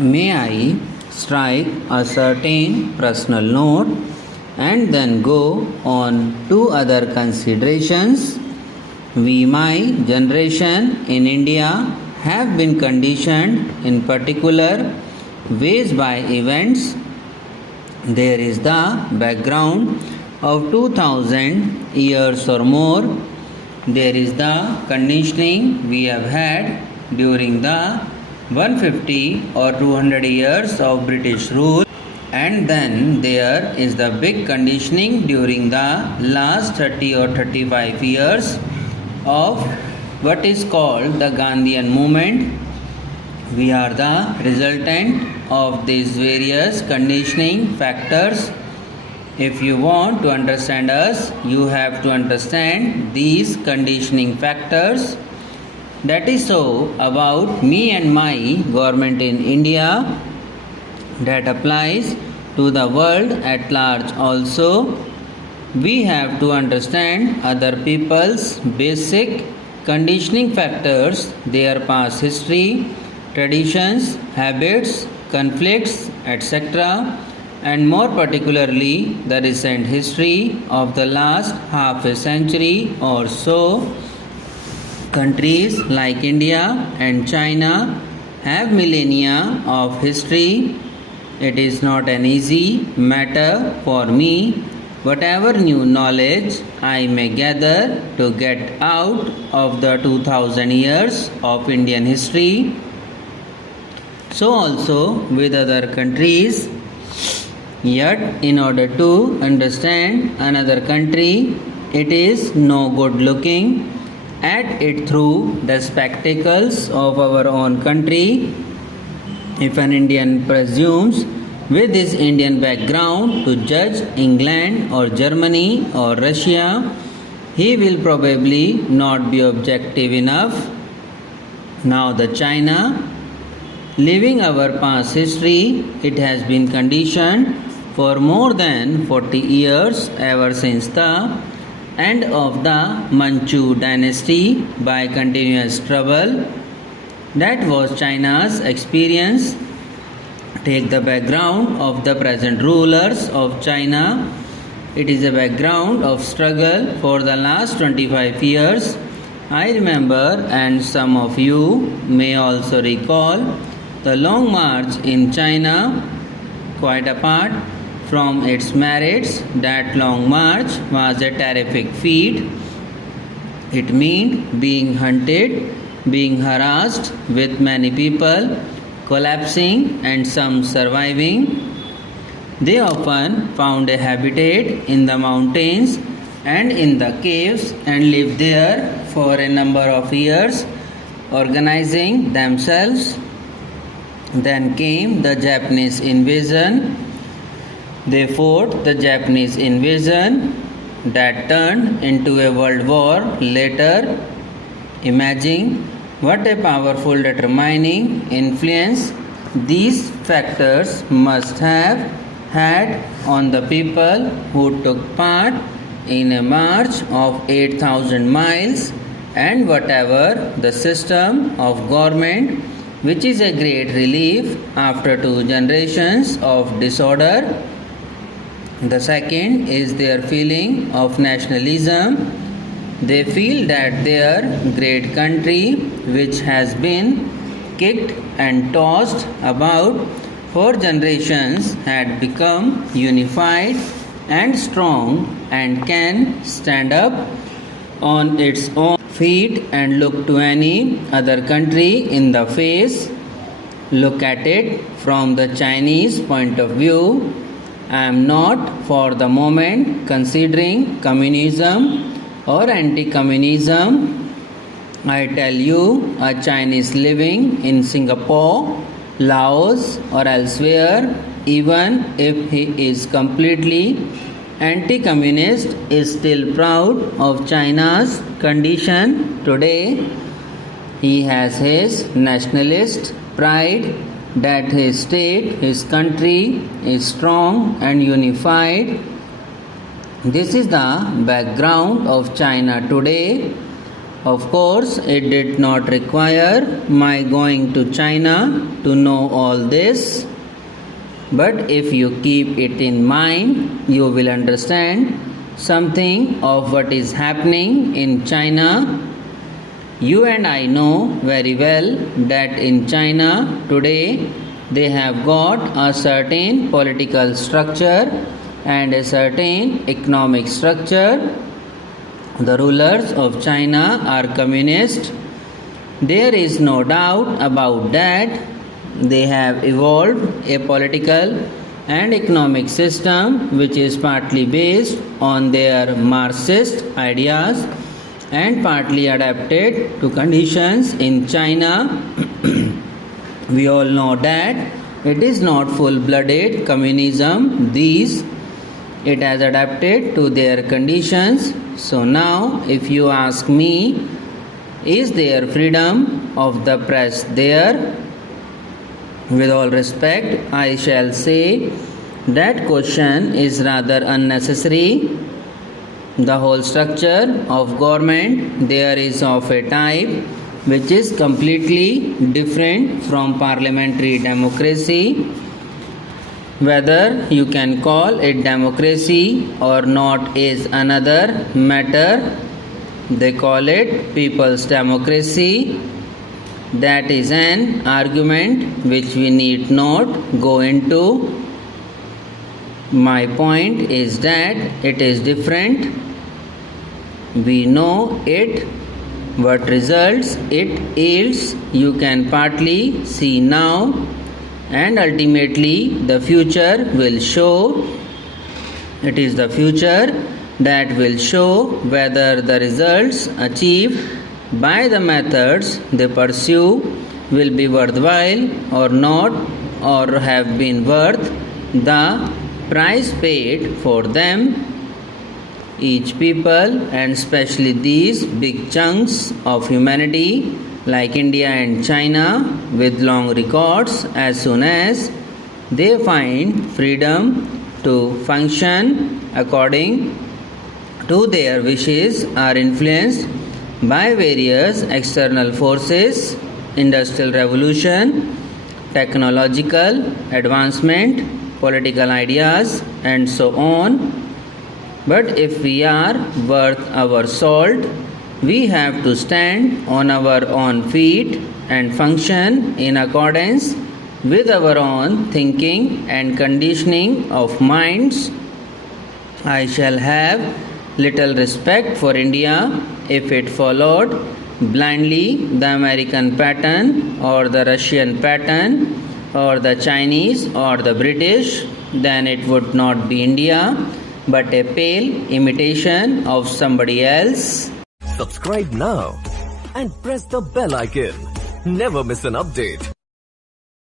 May I strike a certain personal note and then go on to other considerations? We, my generation in India, have been conditioned in particular ways by events. There is the background of 2000 years or more. There is the conditioning we have had during the 150 or 200 years of British rule, and then there is the big conditioning during the last 30 or 35 years of what is called the Gandhian movement. We are the resultant of these various conditioning factors. If you want to understand us, you have to understand these conditioning factors. That is so about me and my government in India. That applies to the world at large also. We have to understand other people's basic conditioning factors, their past history, traditions, habits, conflicts, etc., and more particularly the recent history of the last half a century or so. Countries like India and China have millennia of history. It is not an easy matter for me, whatever new knowledge I may gather, to get out of the 2000 years of Indian history. So also with other countries. Yet in order to understand another country, it is no good looking at it through the spectacles of our own country. If an Indian presumes with his Indian background to judge England or Germany or Russia, he will probably not be objective enough. Now the China, living our past history, it has been conditioned for more than 40 years ever since the end of the Manchu dynasty by continuous trouble. That was China's experience. Take the background of the present rulers of China. It is a background of struggle for the last 25 years. I remember, and some of you may also recall, the long march in China. Quite apart from its merits, that long march was a terrific feat. It meant being hunted, being harassed, with many people collapsing and some surviving. They often found a habitat in the mountains and in the caves and lived there for a number of years, organizing themselves. Then came the Japanese invasion. They fought the Japanese invasion that turned into a world war later. Imagine what a powerful determining influence these factors must have had on the people who took part in a march of 8,000 miles, and whatever the system of government, which is a great relief after 2 generations of disorder. The second is their feeling of nationalism. They feel that their great country, which has been kicked and tossed about for generations, had become unified and strong and can stand up on its own feet and look to any other country in the face. Look at it from the Chinese point of view. I am not for the moment considering communism or anti-communism. I tell you, a Chinese living in Singapore, Laos or elsewhere, even if he is completely anti-communist, is still proud of China's condition today. He has his nationalist pride that his state, his country is strong and unified. This is the background of China today. Of course, it did not require my going to China to know all this. But if you keep it in mind, you will understand something of what is happening in China. You and I know very well that in China today they have got a certain political structure and a certain economic structure. The rulers of China are communist. There is no doubt about that. They have evolved a political and economic system which is partly based on their Marxist ideas and partly adapted to conditions in China. We all know that it is not full-blooded communism. It has adapted to their conditions. So now if you ask me, is there freedom of the press there? With all respect, I shall say that question is rather unnecessary. The whole structure of government there is of a type which is completely different from parliamentary democracy. Whether you can call it democracy or not is another matter. They call it people's democracy. That is an argument which we need not go into. My point is that it is different. We know it. What results it yields you can partly see now, and ultimately the future will show. It is the future that will show whether the results achieved by the methods they pursue will be worthwhile or not, or have been worth the price paid for them. Each people, and especially these big chunks of humanity like India and China with long records, as soon as they find freedom to function according to their wishes, are influenced by various external forces, industrial revolution, technological advancement, political ideas, and so on. But if we are worth our salt, we have to stand on our own feet and function in accordance with our own thinking and conditioning of minds. I shall have little respect for India if it followed blindly the American pattern or the Russian pattern or the Chinese or the British. Then it would not be India but a pale imitation of somebody else. Subscribe now and press the bell icon. Never miss an update.